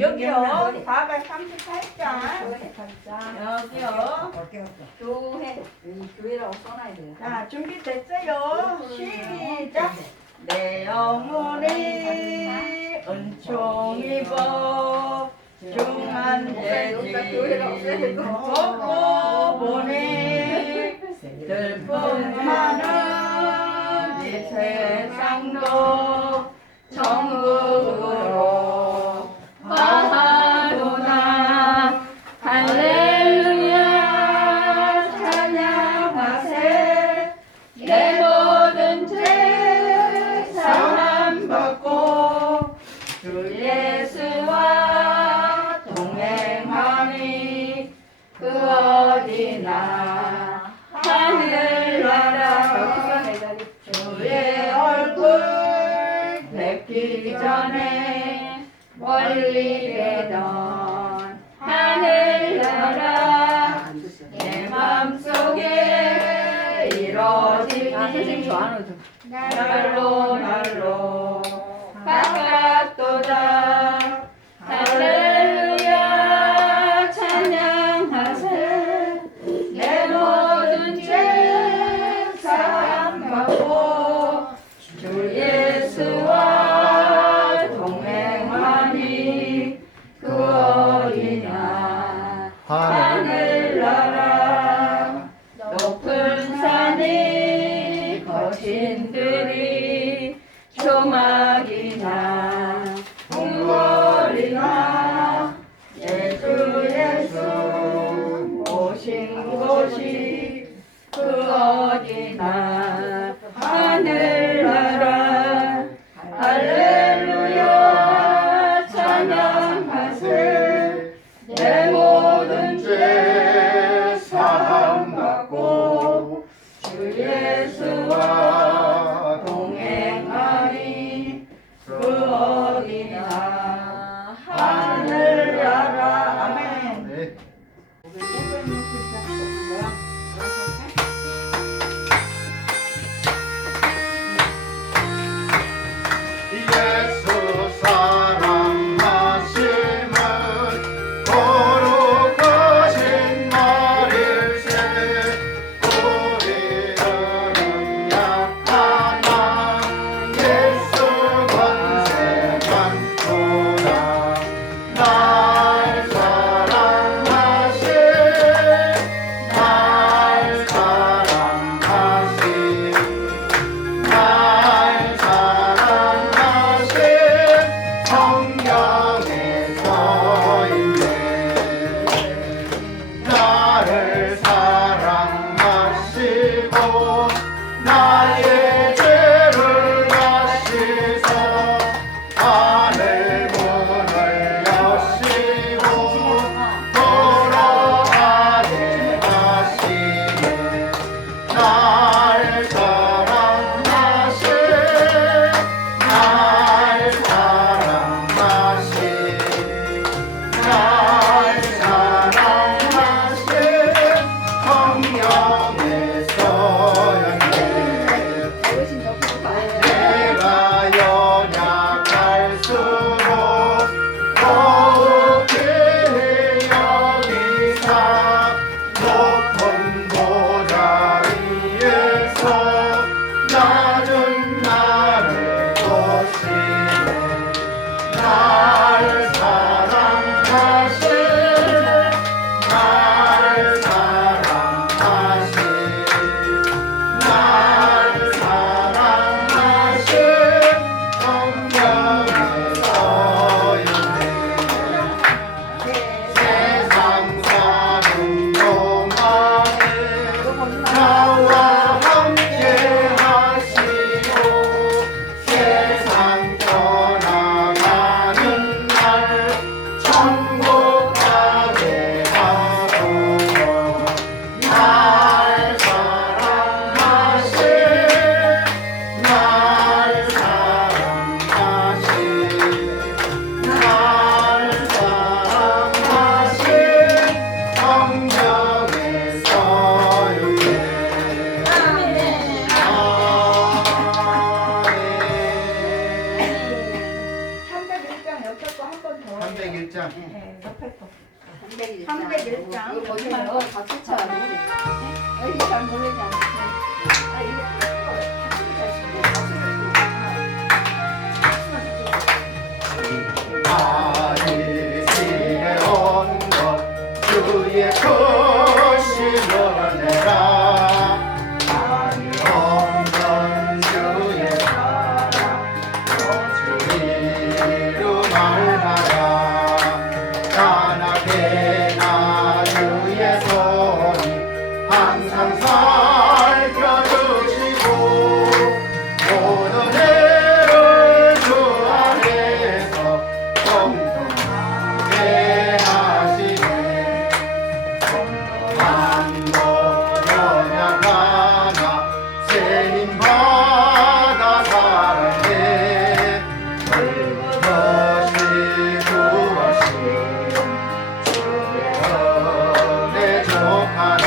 여기요. 438장. 여기요. 교회 교회라고 써놔야 돼요. 자, 준비됐어요? 시작. 내 영혼이 은총 입어 중한 대지 걷고 보니 들뿐 많은 이 세상도 천국으로 가노라. 할렐루야 찬양하세. 내 모든 죄 사함받고 주 예수와 동행하니 그 어디나 하늘나라. 주의 얼굴 뵙기 전에 멀리 되던 하늘나라 내 맘속에 이뤄지니 날로 바깥도다. 할렐루야 찬양하세. 내 모든 죄 사함받고 주 예수와 동행하니 그 어디나 하늘나라. 높은 산이 거친 들이 조막이나 궁궐이나 예수 오신 곳이 그 어디나 하늘나라. 할렐루야 찬양하세. 내 모든 죄 사함받고 주 예수와 동행하니 그 어디나 하늘나라. 아멘. 네. 예수 사랑하심은 거룩하신 말일세. 우리는 약한 나 예수 권세 많구나. 날 사랑하신 날 사랑하신 날 사랑하신 성경에 써있네. 나를 사랑하시고 나의 죄를 가시서 하늘 문을 여시고 걸어가게 하시네. 날 사랑하신 날 사랑하신 날 사랑하신 성경에 써였네. 내가 연약할수록 더욱 귀히 여기사 높은 보좌 위에서 낮은 나를 보시네. 날 사랑하신 날 사랑하신 날 사랑하신 성경에 써있네. 세상 사는 동안에 나와 함께 하시고 세상 떠나가는 301장. 네, 옆에 거. 301장. 301장. 이거 보시면 다 쫓아가는 여기 잘 모르지 않으세요? 아, 이거 아리시에 온 것 주의 것이여 내라 없는 주의 주 이름 알아라 까나게나 주의 손이 항상 살펴주시고 모든 애를 주 안에서 공평하게 하시네 한번 연약하나 세임 받아 살았네 그것이 구하신 주의 은혜 족하나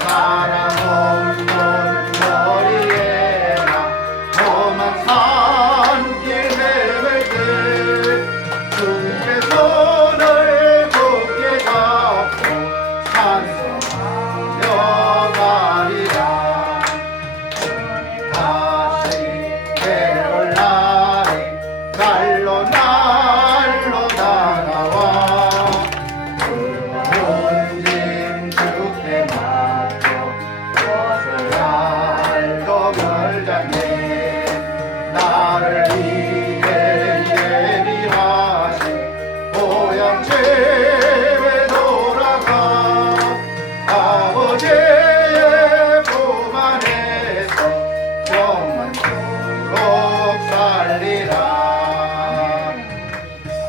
사랑 없는 머리에나 험한 산길 헤맬 때 주의 손을 굳게 잡고 찬송하며 가리라 다시 해올 날이 날로 날로 다가와 온짐 주께 맡겨 날도 멀잖네 나를 위해 예비하신 고향 집에 돌아가 아버지의 품 안에서 영원토록 살리라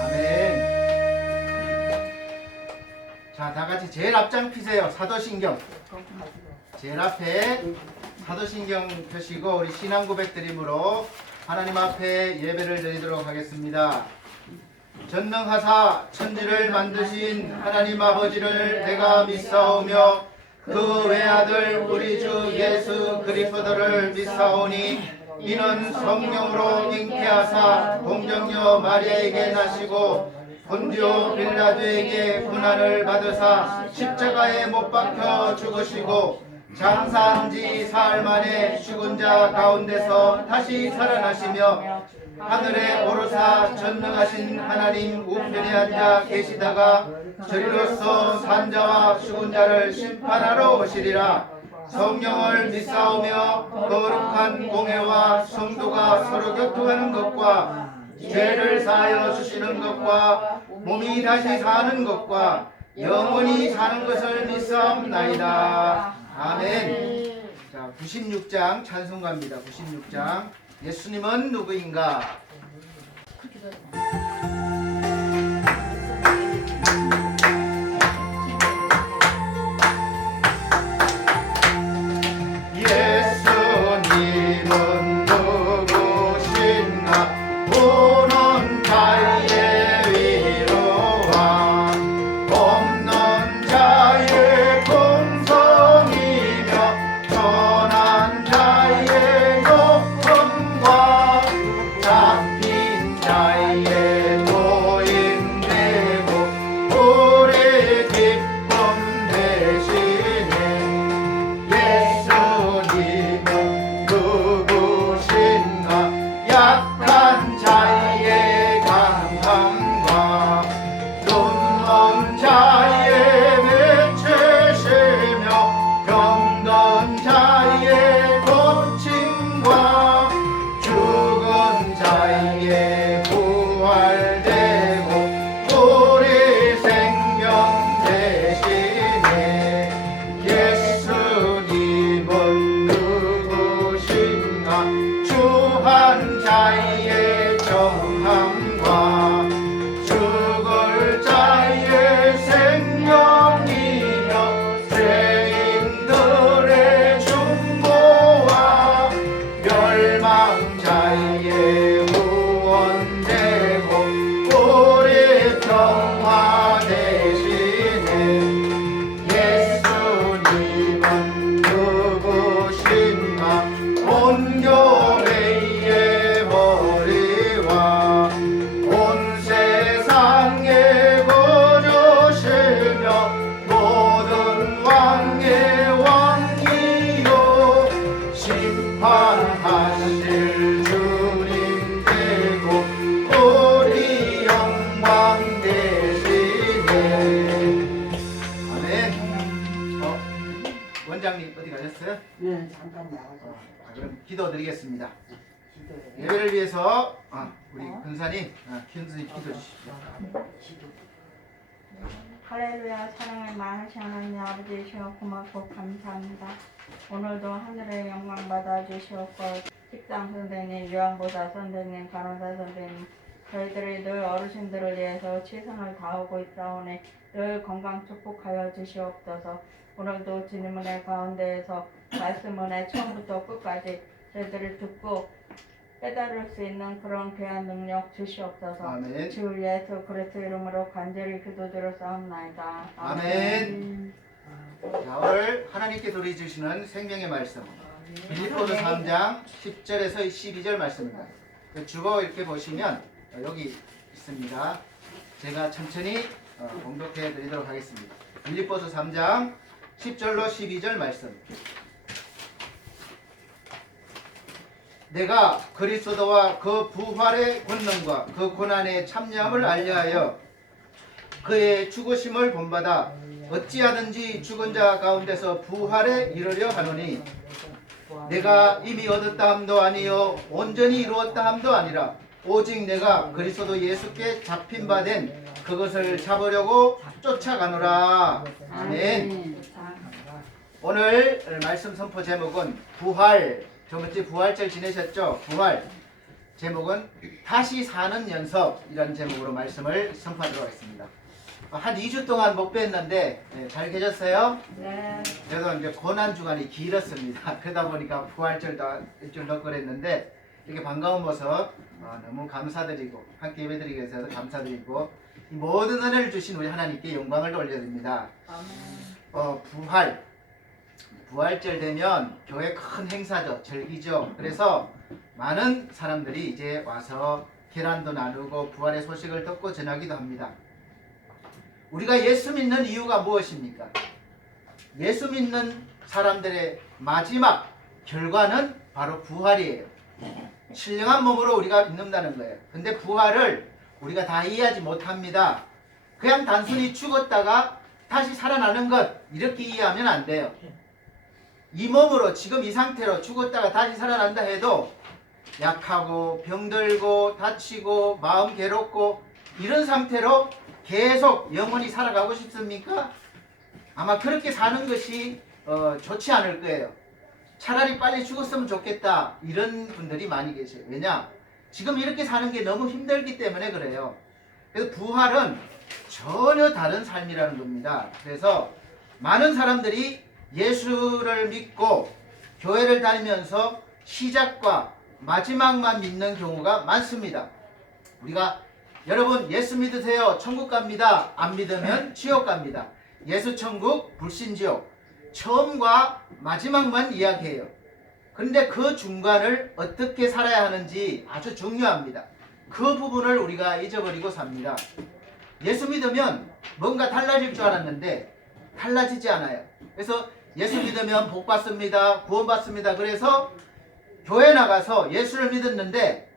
아멘. 자, 다 같이 제일 앞장 피세요. 사도신경. 제일 앞에 사도신경 펴시고 우리 신앙 고백 드림으로 하나님 앞에 예배를 드리도록 하겠습니다. 전능하사 천지를 만드신 하나님 아버지를 내가 믿사오며 그 외아들 우리 주 예수 그리스도를 믿사오니 이는 성령으로 잉태하사 동정녀 마리아에게 나시고 본디오 빌라도에게 고난을 받으사 십자가에 못 박혀 죽으시고 장사한 지 사흘 만에 죽은 자 가운데서 다시 살아나시며 하늘에 오르사 전능하신 하나님 우편에 앉아 계시다가 저리로서 산자와 죽은 자를 심판하러 오시리라. 성령을 믿사오며 거룩한 공회와 성도가 서로 교통하는 것과 죄를 사하여 주시는 것과 몸이 다시 사는 것과 영원히 사는 것을 믿사옵나이다. 아멘. 자, 96장 찬송가입니다. 96장. 예수님은 누구인가? 예수님은 누구신가? 오는 자의 위로와 없는 자의 공성이며 전한 자의 높음과 잡힌 자의 도인되고 우리 기쁨 되시네. 예수님은 누구신가? 약한 자의 강함과 눈먼 자의 맺히시며 병든 자의 고침과 죽은 자의 부활되고 우리 생명 되시네. 예수님은 누구신가? 주한 자의 정함과 죽을 자의 생명이며 죄인들의 중보와 멸망자의 후원되고 우리 평화 되시네. 예수님은 누구신가? 온 교회의 머리와 네, 잠깐 나가서 자, 그럼 기도드리겠습니다. 기도해. 예배를 위해서 우리 근사님 킨스님 기도 주십시오. 할렐루야. 사랑을 많으신 하나님 아버지시여 고맙고 감사합니다. 오늘도 하늘의 영광 받아주시옵고 식당 선생님, 요양보사 선생님, 간호사 선생님 저희들이 늘 어르신들을 위해서 최선을 다하고 있사오니 늘 건강 축복하여 주시옵소서. 오늘도 주님 은혜 가운데에서 말씀 은혜 처음부터 끝까지 저희들이 듣고 깨달을 수 있는 그런 귀한 능력 주시옵소서. 아멘. 주 예수 그리스도 이름으로 간절히 기도드렸사옵나이다. 아멘. 자, 오늘 하나님께 드려주시는 생명의 말씀 빌립보서 3장 10절에서 12절 말씀입니다. 그 주보 이렇게 보시면 여기 있습니다. 제가 천천히 공독해 드리도록 하겠습니다. 빌립보서 3장 10절로 12절 말씀. 내가 그리스도와 그 부활의 권능과 그 고난의 참여함을 알려하여 그의 죽으심을 본받아 어찌하든지 죽은 자 가운데서 부활에 이르려 하노니 내가 이미 얻었다 함도 아니요 온전히 이루었다 함도 아니라 오직 내가 그리스도 예수께 잡힌 바 된 그것을 잡으려고 쫓아가노라. 아멘. 오늘 말씀 선포 제목은 부활. 저번주에 부활절 지내셨죠? 부활. 제목은 다시 사는 연습이라는 제목으로 말씀을 선포하도록 하겠습니다. 한 2주 동안 못 뵀는데 잘 계셨어요? 네. 그래서 이제 고난 주간이 길었습니다. 그러다 보니까 부활절도 일주일 넣고 그랬는데 이렇게 반가운 모습 너무 감사드리고 함께 예배드리기 위해서 감사드리고 이 모든 은혜를 주신 우리 하나님께 영광을 올려드립니다. 부활절 되면 교회 큰 행사죠. 절기죠. 그래서 많은 사람들이 이제 와서 계란도 나누고 부활의 소식을 듣고 전하기도 합니다. 우리가 예수 믿는 이유가 무엇입니까? 예수 믿는 사람들의 마지막 결과는 바로 부활이에요. 신령한 몸으로 우리가 믿는다는 거예요. 근데 부활을 우리가 다 이해하지 못합니다. 그냥 단순히 죽었다가 다시 살아나는 것 이렇게 이해하면 안 돼요. 이 몸으로 지금 이 상태로 죽었다가 다시 살아난다 해도 약하고 병들고 다치고 마음 괴롭고 이런 상태로 계속 영원히 살아가고 싶습니까? 아마 그렇게 사는 것이 좋지 않을 거예요. 차라리 빨리 죽었으면 좋겠다 이런 분들이 많이 계세요. 왜냐? 지금 이렇게 사는 게 너무 힘들기 때문에 그래요. 그래서 부활은 전혀 다른 삶이라는 겁니다. 그래서 많은 사람들이 예수를 믿고 교회를 다니면서 시작과 마지막만 믿는 경우가 많습니다. 우리가 여러분 예수 믿으세요. 천국 갑니다. 안 믿으면 지옥 갑니다. 예수 천국, 불신 지옥. 처음과 마지막만 이야기해요. 그런데 그 중간을 어떻게 살아야 하는지 아주 중요합니다. 그 부분을 우리가 잊어버리고 삽니다. 예수 믿으면 뭔가 달라질 줄 알았는데 달라지지 않아요. 그래서 예수 믿으면 복 받습니다. 구원 받습니다. 그래서 교회 나가서 예수를 믿었는데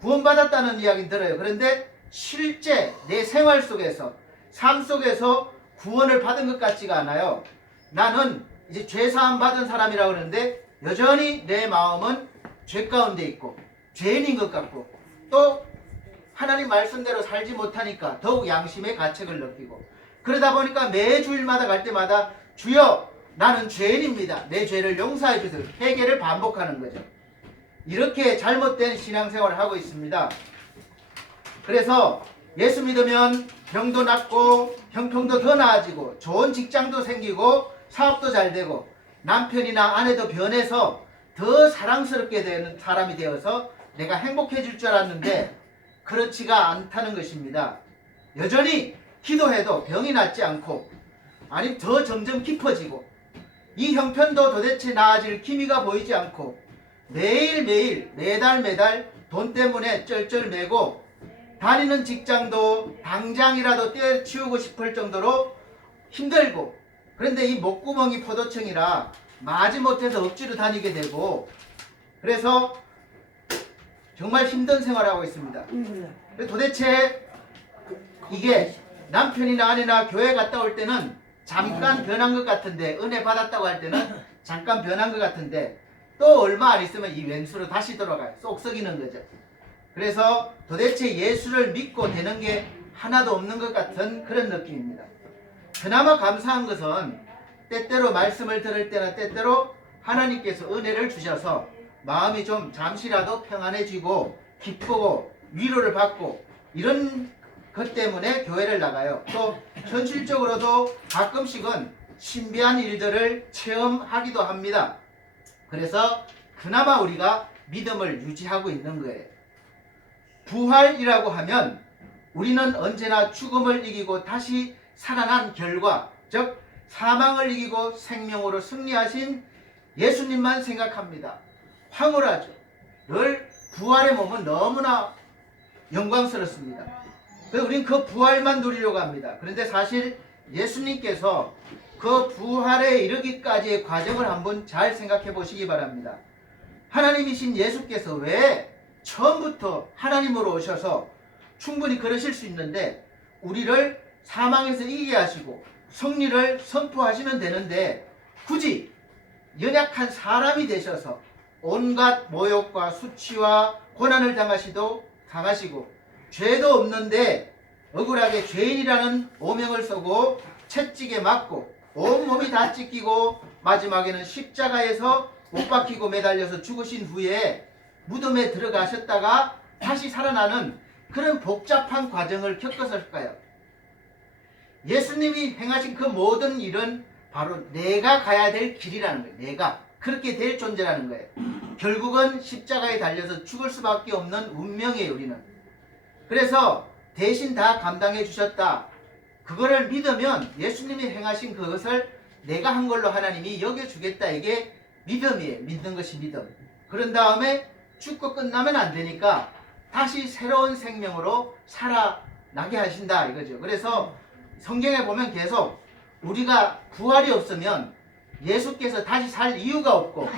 구원 받았다는 이야기는 들어요. 그런데 실제 내 생활 속에서 삶 속에서 구원을 받은 것 같지가 않아요. 나는 이제 죄사함 받은 사람이라고 그러는데 여전히 내 마음은 죄 가운데 있고 죄인인 것 같고 또 하나님 말씀대로 살지 못하니까 더욱 양심의 가책을 느끼고 그러다 보니까 매 주일마다 갈 때마다 주여 나는 죄인입니다. 내 죄를 용서해 주세요. 회개를 반복하는 거죠. 이렇게 잘못된 신앙생활을 하고 있습니다. 그래서 예수 믿으면 병도 낫고 형통도 더 나아지고 좋은 직장도 생기고 사업도 잘 되고 남편이나 아내도 변해서 더 사랑스럽게 되는 사람이 되어서 내가 행복해질 줄 알았는데 그렇지가 않다는 것입니다. 여전히 기도해도 병이 낫지 않고 아니 더 점점 깊어지고 이 형편도 도대체 나아질 기미가 보이지 않고 매일매일 매달 돈 때문에 쩔쩔매고 다니는 직장도 당장이라도 떼치우고 싶을 정도로 힘들고 그런데 이 목구멍이 포도청이라 마지못해서 억지로 다니게 되고 그래서 정말 힘든 생활을 하고 있습니다. 도대체 이게 남편이나 아내나 교회 갔다 올 때는 잠깐 변한 것 같은데 은혜 받았다고 할 때는 잠깐 변한 것 같은데 또 얼마 안 있으면 이 왼수로 다시 돌아가요. 쏙 썩이는 거죠. 그래서 도대체 예수를 믿고 되는 게 하나도 없는 것 같은 그런 느낌입니다. 그나마 감사한 것은 때때로 말씀을 들을 때나 때때로 하나님께서 은혜를 주셔서 마음이 좀 잠시라도 평안해지고 기쁘고 위로를 받고 이런 것 때문에 교회를 나가요. 또 현실적으로도 가끔씩은 신비한 일들을 체험하기도 합니다. 그래서 그나마 우리가 믿음을 유지하고 있는 거예요. 부활이라고 하면 우리는 언제나 죽음을 이기고 다시 살아난 결과, 즉 사망을 이기고 생명으로 승리하신 예수님만 생각합니다. 황홀하죠. 늘 부활의 몸은 너무나 영광스럽습니다. 그래서 우리는 그 부활만 누리려고 합니다. 그런데 사실 예수님께서 그 부활에 이르기까지의 과정을 한번 잘 생각해 보시기 바랍니다. 하나님이신 예수께서 왜 처음부터 하나님으로 오셔서 충분히 그러실 수 있는데 우리를 사망에서 이기게 하시고 승리를 선포하시면 되는데 굳이 연약한 사람이 되셔서 온갖 모욕과 수치와 고난을 당하시고 죄도 없는데 억울하게 죄인이라는 오명을 쓰고 채찍에 맞고 온몸이 다 찢기고 마지막에는 십자가에서 못 박히고 매달려서 죽으신 후에 무덤에 들어가셨다가 다시 살아나는 그런 복잡한 과정을 겪었을까요? 예수님이 행하신 그 모든 일은 바로 내가 가야 될 길이라는 거예요. 내가 그렇게 될 존재라는 거예요. 결국은 십자가에 달려서 죽을 수밖에 없는 운명이에요. 우리는. 그래서 대신 다 감당해 주셨다. 그거를 믿으면 예수님이 행하신 그것을 내가 한 걸로 하나님이 여겨주겠다. 이게 믿음이에요. 믿는 것이 믿음. 그런 다음에 죽고 끝나면 안 되니까 다시 새로운 생명으로 살아나게 하신다 이거죠. 그래서 성경에 보면 계속 우리가 부활이 없으면 예수께서 다시 살 이유가 없고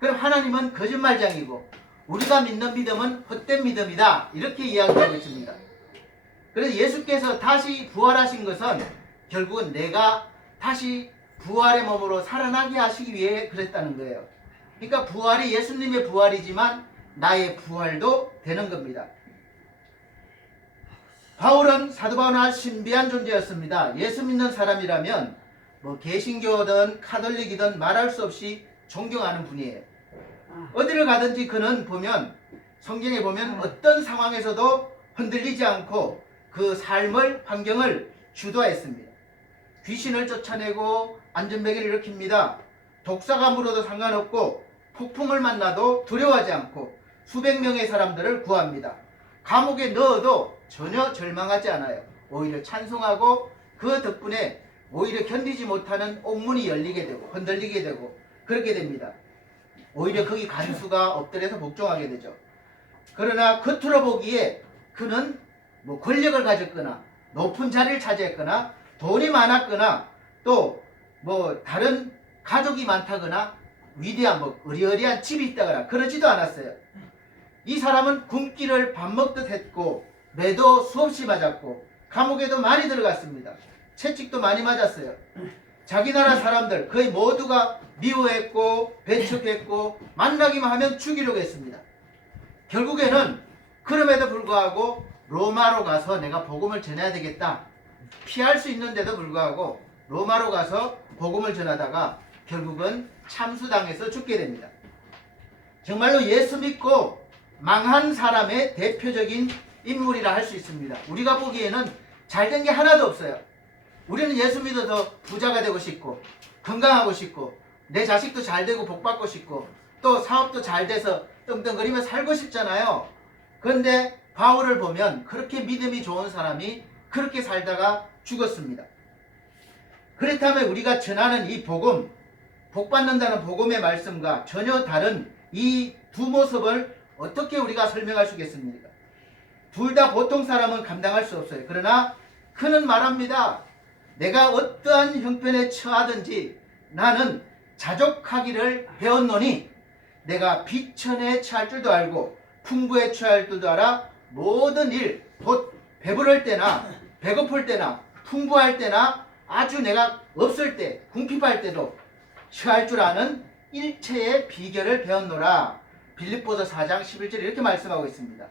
그럼 하나님은 거짓말장이고 우리가 믿는 믿음은 헛된 믿음이다 이렇게 이야기하고 있습니다. 그래서 예수께서 다시 부활하신 것은 결국은 내가 다시 부활의 몸으로 살아나게 하시기 위해 그랬다는 거예요. 그러니까 부활이 예수님의 부활이지만 나의 부활도 되는 겁니다. 바울은 사도 바울은 신비한 존재였습니다. 예수 믿는 사람이라면 뭐 개신교든 카톨릭이든 말할 수 없이 존경하는 분이에요. 어디를 가든지 그는 보면 성경에 보면 어떤 상황에서도 흔들리지 않고 그 삶을 환경을 주도했습니다. 귀신을 쫓아내고 안전벨기를 일으킵니다. 독사가 물어도 상관없고 폭풍을 만나도 두려워하지 않고 수백 명의 사람들을 구합니다. 감옥에 넣어도 전혀 절망하지 않아요. 오히려 찬송하고 그 덕분에 오히려 견디지 못하는 옥문이 열리게 되고 흔들리게 되고 그렇게 됩니다. 오히려 거기 간수가 엎드려서 복종하게 되죠. 그러나 겉으로 보기에 그는 뭐 권력을 가졌거나 높은 자리를 차지했거나 돈이 많았거나 또 뭐 다른 가족이 많다거나 위대한 뭐 의리의리한 집이 있다거나 그러지도 않았어요. 이 사람은 굶기를 밥 먹듯 했고 매도 수없이 맞았고 감옥에도 많이 들어갔습니다. 채찍도 많이 맞았어요. 자기 나라 사람들 거의 모두가 미워했고 배척했고 만나기만 하면 죽이려고 했습니다. 결국에는 그럼에도 불구하고 로마로 가서 내가 복음을 전해야 되겠다. 피할 수 있는데도 불구하고 로마로 가서 복음을 전하다가 결국은 참수당해서 죽게 됩니다. 정말로 예수 믿고 망한 사람의 대표적인 인물이라 할 수 있습니다. 우리가 보기에는 잘된 게 하나도 없어요. 우리는 예수 믿어서 부자가 되고 싶고 건강하고 싶고 내 자식도 잘 되고 복 받고 싶고 또 사업도 잘 돼서 떵떵거리며 살고 싶잖아요. 그런데 바울을 보면 그렇게 믿음이 좋은 사람이 그렇게 살다가 죽었습니다. 그렇다면 우리가 전하는 이 복음, 복 받는다는 복음의 말씀과 전혀 다른 이 두 모습을 어떻게 우리가 설명할 수 있겠습니까? 둘 다 보통 사람은 감당할 수 없어요. 그러나 그는 말합니다. 내가 어떠한 형편에 처하든지 나는 자족하기를 배웠노니 내가 비천에 처할 줄도 알고 풍부에 처할 줄도 알아 모든 일, 곧 배부를 때나 배고플 때나 풍부할 때나 아주 내가 없을 때 궁핍할 때도 처할 줄 아는 일체의 비결을 배웠노라. 빌립보서 4장 11절 이렇게 말씀하고 있습니다.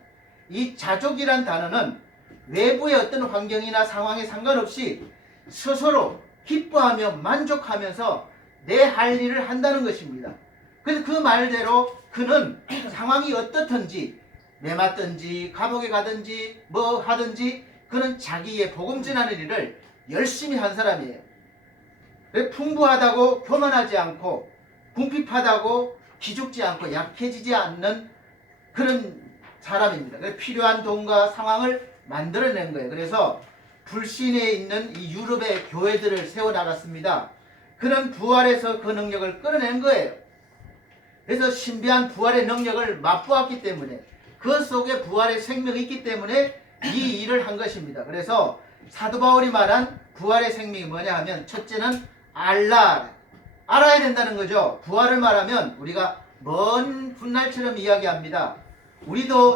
이 자족이란 단어는 외부의 어떤 환경이나 상황에 상관없이 스스로 기뻐하며 만족하면서 내 할 일을 한다는 것입니다. 그래서 그 말대로 그는 상황이 어떻든지 매맞든지 감옥에 가든지 뭐 하든지 그는 자기의 복음 전하는 일을 열심히 한 사람이에요. 풍부하다고 교만하지 않고 궁핍하다고 기죽지 않고 약해지지 않는 그런 사람입니다. 그래서 필요한 돈과 상황을 만들어낸 거예요. 그래서 불신에 있는 이 유럽의 교회들을 세워나갔습니다. 그는 부활에서 그 능력을 끌어낸 거예요. 그래서 신비한 부활의 능력을 맛보았기 때문에 그 속에 부활의 생명이 있기 때문에 이 일을 한 것입니다. 그래서 사도 바울이 말한 부활의 생명이 뭐냐 하면 첫째는 알아야 된다는 거죠. 부활을 말하면 우리가 먼 훗날처럼 이야기합니다.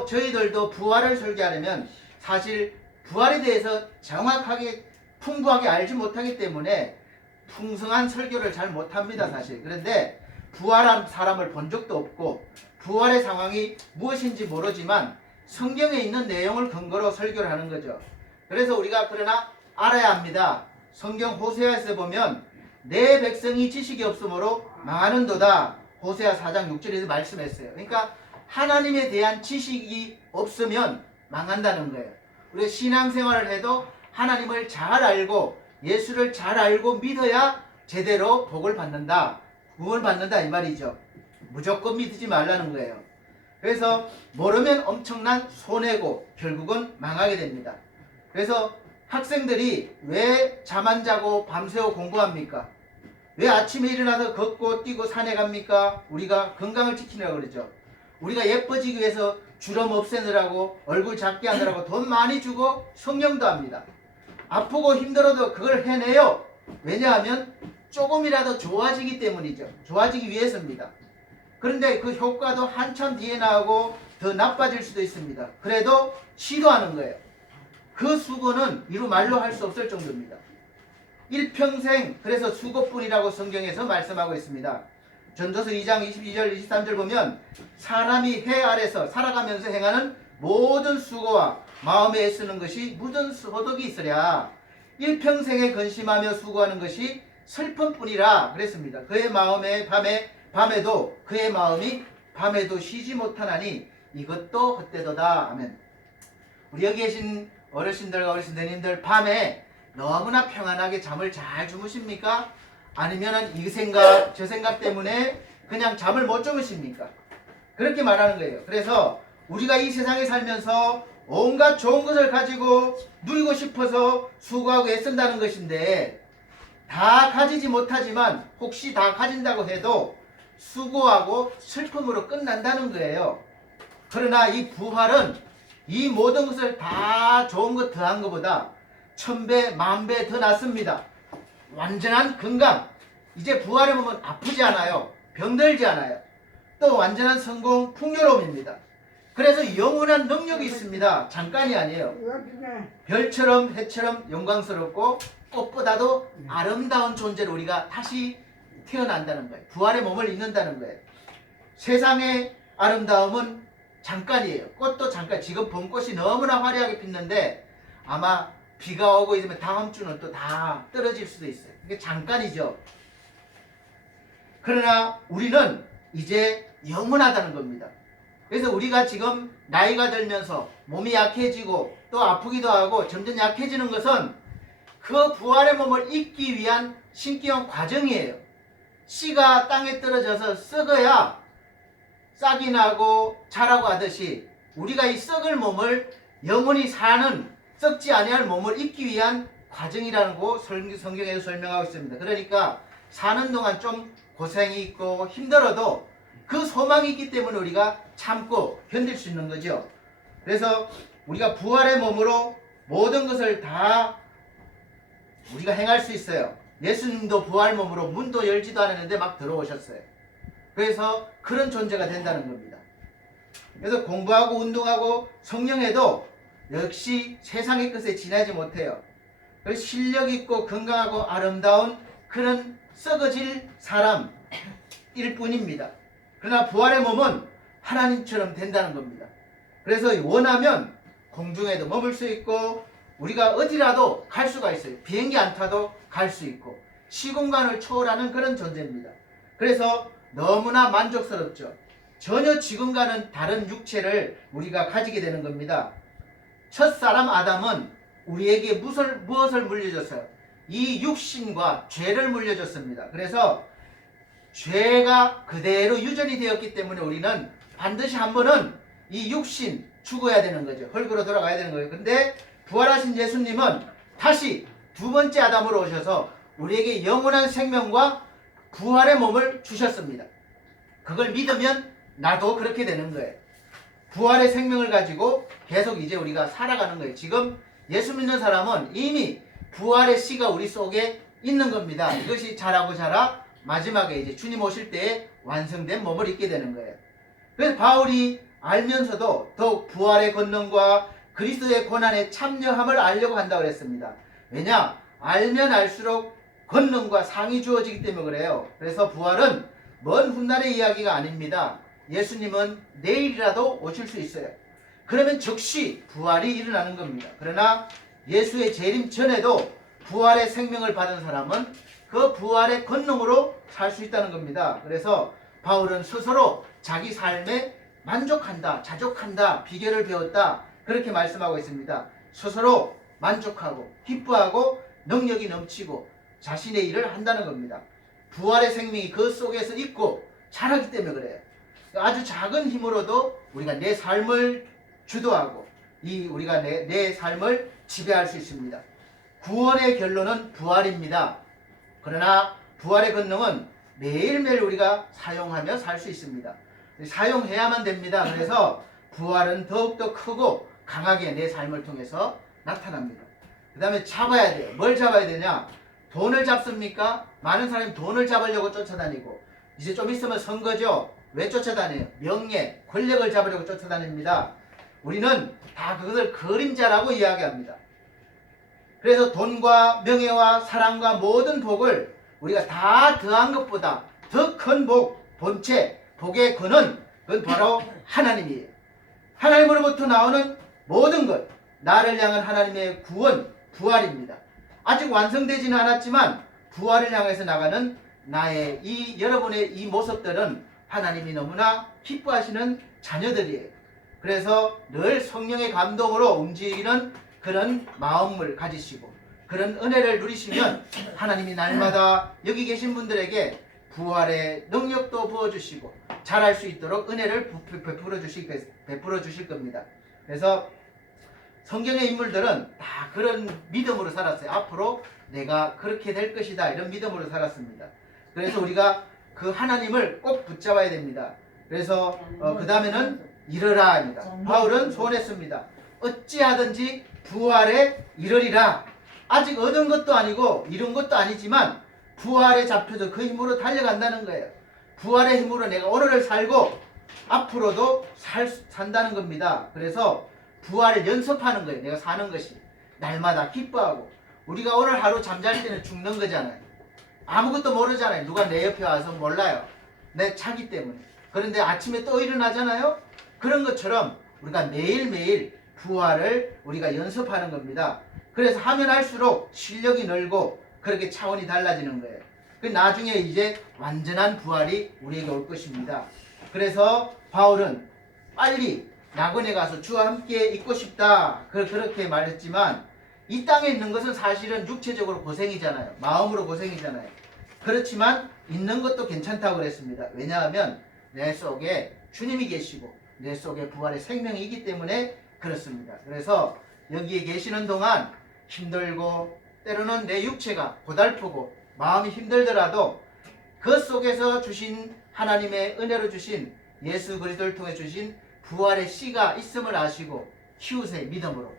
저희들도 부활을 설계하려면 사실 부활에 대해서 정확하게 풍부하게 알지 못하기 때문에 풍성한 설교를 잘 못합니다, 사실. 그런데 부활한 사람을 본 적도 없고 부활의 상황이 무엇인지 모르지만 성경에 있는 내용을 근거로 설교를 하는 거죠. 그래서 우리가 그러나 알아야 합니다. 성경 호세아에서 보면 내 백성이 지식이 없으므로 망하는도다. 호세아 4장 6절에서 말씀했어요. 그러니까 하나님에 대한 지식이 없으면 망한다는 거예요. 우리가 신앙생활을 해도 하나님을 잘 알고 예수를 잘 알고 믿어야 제대로 복을 받는다. 구원을 받는다 이 말이죠. 무조건 믿지 말라는 거예요. 그래서 모르면 엄청난 손해고 결국은 망하게 됩니다. 그래서 학생들이 왜 잠 안 자고 밤새워 공부합니까? 왜 아침에 일어나서 걷고 뛰고 산에 갑니까? 우리가 건강을 지키려고 그러죠. 우리가 예뻐지기 위해서 주름 없애느라고 얼굴 작게 하느라고 돈 많이 주고 성령도 합니다. 아프고 힘들어도 그걸 해내요. 왜냐하면 조금이라도 좋아지기 때문이죠. 좋아지기 위해서입니다. 그런데 그 효과도 한참 뒤에 나오고 더 나빠질 수도 있습니다. 그래도 시도하는 거예요. 그 수고는 이루 말로 할 수 없을 정도입니다. 일평생 그래서 수고뿐이라고 성경에서 말씀하고 있습니다. 전도서 2장 22절 23절 보면 사람이 해 아래서 살아가면서 행하는 모든 수고와 마음에 애쓰는 것이 무슨 소득이 있으랴. 일평생에 근심하며 수고하는 것이 슬픔뿐이라 그랬습니다. 그의 마음에 밤에도 그의 마음이 밤에도 쉬지 못하나니 이것도 헛되도다. 아멘. 우리 여기 계신 어르신들과 우리 선생님들 밤에 너무나 평안하게 잠을 잘 주무십니까? 아니면 이 생각 저 생각 때문에 그냥 잠을 못 주무십니까? 그렇게 말하는 거예요. 그래서 우리가 이 세상에 살면서 온갖 좋은 것을 가지고 누리고 싶어서 수고하고 애쓴다는 것인데 다 가지지 못하지만 혹시 다 가진다고 해도 수고하고 슬픔으로 끝난다는 거예요. 그러나 이 부활은 이 모든 것을 다 좋은 것 더한 것보다 1000배, 10,000배 더 낫습니다. 완전한 건강. 이제 부활에 보면 아프지 않아요. 병들지 않아요. 또 완전한 성공, 풍요로움입니다. 그래서 영원한 능력이 있습니다. 잠깐이 아니에요. 별처럼 해처럼 영광스럽고 꽃보다도 아름다운 존재로 우리가 다시 태어난다는 거예요. 부활의 몸을 입는다는 거예요. 세상의 아름다움은 잠깐이에요. 꽃도 잠깐. 지금 봄꽃이 너무나 화려하게 피는데 아마 비가 오고 있으면 다음 주는 또 다 떨어질 수도 있어요. 이게 잠깐이죠. 그러나 우리는 이제 영원하다는 겁니다. 그래서 우리가 지금 나이가 들면서 몸이 약해지고 또 아프기도 하고 점점 약해지는 것은 그 부활의 몸을 입기 위한 신기한 과정이에요. 씨가 땅에 떨어져서 썩어야 싹이 나고 자라고 하듯이 우리가 이 썩을 몸을 영원히 사는 썩지 아니할 몸을 입기 위한 과정이라는 거 성경에서 설명하고 있습니다. 그러니까 사는 동안 좀 고생이 있고 힘들어도 그 소망이 있기 때문에 우리가 참고 견딜 수 있는 거죠. 그래서 우리가 부활의 몸으로 모든 것을 다 우리가 행할 수 있어요. 예수님도 부활 몸으로 문도 열지도 않았는데 막 들어오셨어요. 그래서 그런 존재가 된다는 겁니다. 그래서 공부하고 운동하고 성령해도 역시 세상의 것에 지나지 못해요. 그래서 실력 있고 건강하고 아름다운 그런 썩어질 사람일 뿐입니다. 그러나 부활의 몸은 하나님처럼 된다는 겁니다. 그래서 원하면 공중에도 머물 수 있고 우리가 어디라도 갈 수가 있어요. 비행기 안 타도 갈 수 있고 시공간을 초월하는 그런 존재입니다. 그래서 너무나 만족스럽죠. 전혀 지금과는 다른 육체를 우리가 가지게 되는 겁니다. 첫사람 아담은 우리에게 무엇을 물려줬어요? 이 육신과 죄를 물려줬습니다. 그래서 죄가 그대로 유전이 되었기 때문에 우리는 반드시 한 번은 이 육신 죽어야 되는 거죠. 흙으로 돌아가야 되는 거예요. 근데 부활하신 예수님은 다시 두 번째 아담으로 오셔서 우리에게 영원한 생명과 부활의 몸을 주셨습니다. 그걸 믿으면 나도 그렇게 되는 거예요. 부활의 생명을 가지고 계속 이제 우리가 살아가는 거예요. 지금 예수 믿는 사람은 이미 부활의 씨가 우리 속에 있는 겁니다. 이것이 자라고 자라 마지막에 이제 주님 오실 때에 완성된 몸을 입게 되는 거예요. 그래서 바울이 알면서도 더욱 부활의 권능과 그리스도의 고난에 참여함을 알려고 한다고 그랬습니다. 왜냐? 알면 알수록 권능과 상이 주어지기 때문에 그래요. 그래서 부활은 먼 훗날의 이야기가 아닙니다. 예수님은 내일이라도 오실 수 있어요. 그러면 즉시 부활이 일어나는 겁니다. 그러나 예수의 재림 전에도 부활의 생명을 받은 사람은 그 부활의 권능으로 살 수 있다는 겁니다. 그래서 바울은 스스로 자기 삶에 만족한다, 자족한다, 비결을 배웠다 그렇게 말씀하고 있습니다. 스스로 만족하고 기뻐하고 능력이 넘치고 자신의 일을 한다는 겁니다. 부활의 생명이 그 속에서 있고 자라기 때문에 그래요. 아주 작은 힘으로도 우리가 내 삶을 주도하고 우리가 내 삶을 지배할 수 있습니다. 구원의 결론은 부활입니다. 그러나 부활의 권능은 매일매일 우리가 사용하며 살 수 있습니다. 사용해야만 됩니다. 그래서 부활은 더욱더 크고 강하게 내 삶을 통해서 나타납니다. 그 다음에 잡아야 돼요. 뭘 잡아야 되냐? 돈을 잡습니까? 많은 사람이 돈을 잡으려고 쫓아다니고 이제 좀 있으면 선거죠. 왜 쫓아다녀요? 명예, 권력을 잡으려고 쫓아다닙니다. 우리는 다 그것을 그림자라고 이야기합니다. 그래서 돈과 명예와 사랑과 모든 복을 우리가 다 더한 것보다 더 큰 복, 본체, 복의 근원, 그건 바로 하나님이에요. 하나님으로부터 나오는 모든 것, 나를 향한 하나님의 구원, 부활입니다. 아직 완성되지는 않았지만 부활을 향해서 나가는 나의 여러분의 이 모습들은 하나님이 너무나 기뻐하시는 자녀들이에요. 그래서 늘 성령의 감동으로 움직이는 그런 마음을 가지시고 그런 은혜를 누리시면 하나님이 날마다 여기 계신 분들에게 부활의 능력도 부어주시고 잘할 수 있도록 은혜를 베풀어 주실 겁니다. 그래서 성경의 인물들은 다 그런 믿음으로 살았어요. 앞으로 내가 그렇게 될 것이다 이런 믿음으로 살았습니다. 그래서 우리가 그 하나님을 꼭 붙잡아야 됩니다. 그래서 그 다음에는 이르라 합니다. 바울은 소원했습니다. 어찌하든지 부활에 이르리라. 아직 얻은 것도 아니고 이룬 것도 아니지만 부활에 잡혀서 그 힘으로 달려간다는 거예요. 부활의 힘으로 내가 오늘을 살고 앞으로도 산다는 겁니다. 그래서 부활을 연습하는 거예요. 내가 사는 것이 날마다 기뻐하고 우리가 오늘 하루 잠잘 때는 죽는 거잖아요. 아무것도 모르잖아요. 누가 내 옆에 와서 몰라요. 내 차기 때문에. 그런데 아침에 또 일어나잖아요. 그런 것처럼 우리가 매일매일 부활을 우리가 연습하는 겁니다. 그래서 하면 할수록 실력이 늘고 그렇게 차원이 달라지는 거예요. 그 나중에 이제 완전한 부활이 우리에게 올 것입니다. 그래서 바울은 빨리 낙원에 가서 주와 함께 있고 싶다 그렇게 말했지만 이 땅에 있는 것은 사실은 육체적으로 고생이잖아요. 마음으로 고생이잖아요. 그렇지만 있는 것도 괜찮다고 그랬습니다. 왜냐하면 내 속에 주님이 계시고 내 속에 부활의 생명이 기 때문에 그렇습니다. 그래서 여기에 계시는 동안 힘들고 때로는 내 육체가 고달프고 마음이 힘들더라도 그 속에서 주신 하나님의 은혜로 주신 예수 그리스도를 통해 주신 부활의 씨가 있음을 아시고 키우세요. 믿음으로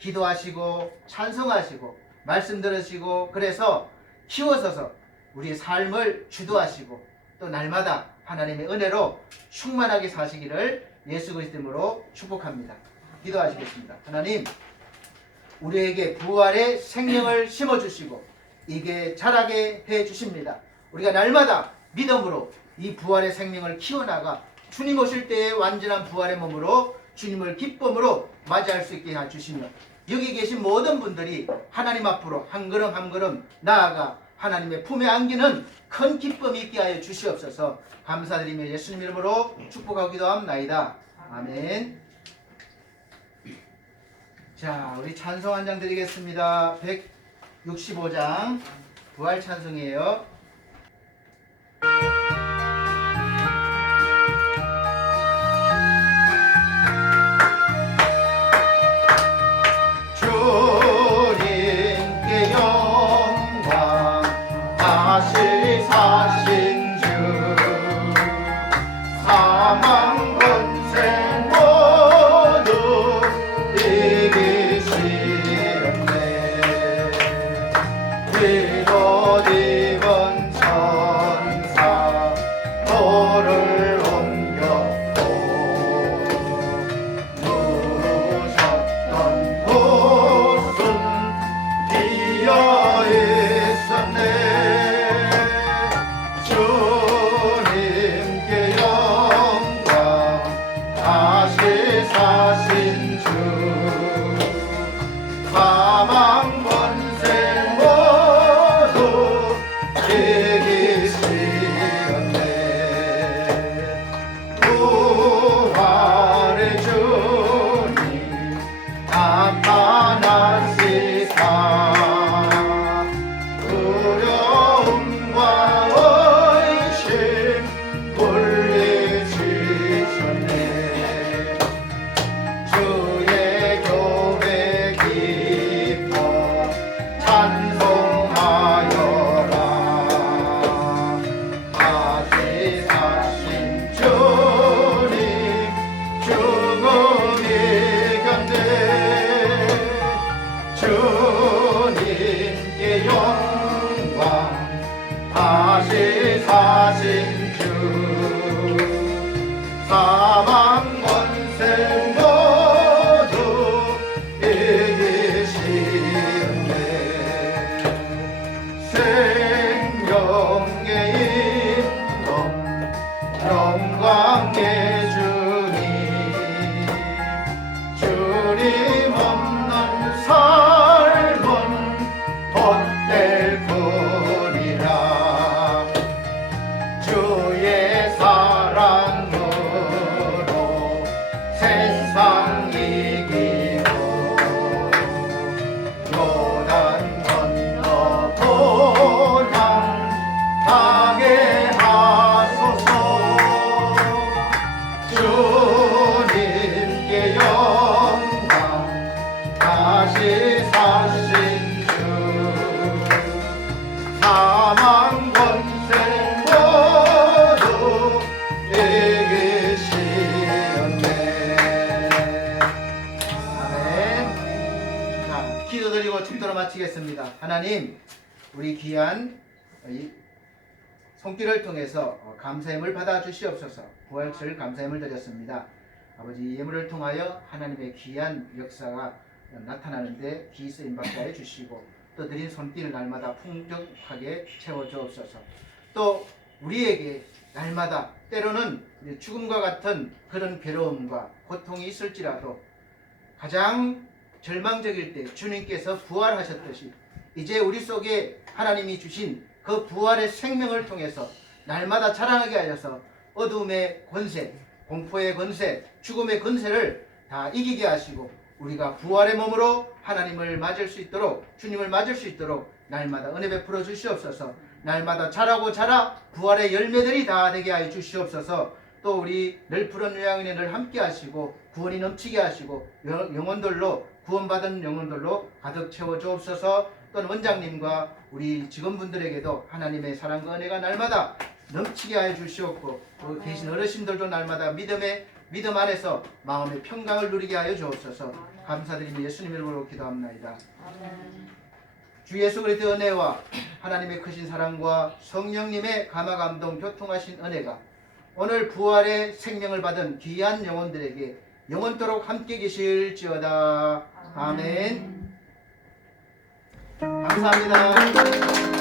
기도하시고 찬송하시고 말씀 들으시고 그래서 키워서서 우리의 삶을 주도하시고 또 날마다 하나님의 은혜로 충만하게 사시기를 예수 그리스도 이름으로 축복합니다. 기도하시겠습니다. 하나님, 우리에게 부활의 생명을 심어주시고 이게 자라게 해주십니다. 우리가 날마다 믿음으로 이 부활의 생명을 키워나가 주님 오실 때의 완전한 부활의 몸으로 주님을 기쁨으로 맞이할 수 있게 해주시며 여기 계신 모든 분들이 하나님 앞으로 한 걸음 한 걸음 나아가 하나님의 품에 안기는 큰 기쁨이 있게 하여 주시옵소서. 감사드리며 예수님 이름으로 축복하기도 합나이다. 아멘. 자, 우리 찬송 한 장 드리겠습니다. 165장 부활 찬송이에요. 주님께 영광 다시 사신 주 사망 권세 모두 이기시었네. 이곳 입은 천사 돌을 옮겼고 누우셨던 곳은 비어있었네. 주님께 영광 다시 사신 주 사망 권세 모두 이기시었네. 부활의 주님 나타나시사 두려움과 의심 물리치셨네. 주의 교회 기뻐 찬송하여라. 다시 사신 주님 죽음 이겼네. 주님께 영광 다시 사신 주 사망 권세 모두 이기시네. 생명의 인도 영광의 주님 주님 없는 삶은 헛될 뿐이라. 주의 사랑으로 세상 이기고 요단 건너 고난 당해 하소서. 주님께 영광 다시 사신 주 사망 권세 모두 이기시었네. 아멘. 자, 기도드리고 축도로 마치겠습니다. 하나님, 우리 귀한 이 손길을 통해서 감사함을 받아 주시옵소서. 부활절 감사함을 드렸습니다. 아버지, 예물을 통하여 하나님의 귀한 역사가 나타나는데 귀 쓰임 받게 해 주시고 또 드린 손길을 날마다 풍족하게 채워 주옵소서. 또 우리에게 날마다 때로는 죽음과 같은 그런 괴로움과 고통이 있을지라도 가장 절망적일 때 주님께서 부활하셨듯이 이제 우리 속에 하나님이 주신 그 부활의 생명을 통해서 날마다 자라나게 하셔서 어둠의 권세, 공포의 권세, 죽음의 권세를 다 이기게 하시고 우리가 부활의 몸으로 하나님을 맞을 수 있도록, 주님을 맞을 수 있도록 날마다 은혜 베풀어 주시옵소서. 날마다 자라고 자라 부활의 열매들이 다 되게 하여 주시옵소서. 또 우리 늘 푸른 요양원에 늘 함께 하시고 구원이 넘치게 하시고 영혼들로 구원받은 영혼들로 가득 채워 주옵소서. 또는 원장님과 우리 직원분들에게도 하나님의 사랑과 은혜가 날마다 넘치게 하여 주시옵고 또 계신 어르신들도 날마다 믿음 안에서 마음의 평강을 누리게 하여 주옵소서. 감사드리며 예수님 이름으로 기도합나이다. 주 예수 그리스도의 은혜와 하나님의 크신 사랑과 성령님의 감화 감동 교통하신 은혜가 오늘 부활의 생명을 받은 귀한 영혼들에게 영원토록 함께 계실지어다. 아멘. 감사합니다.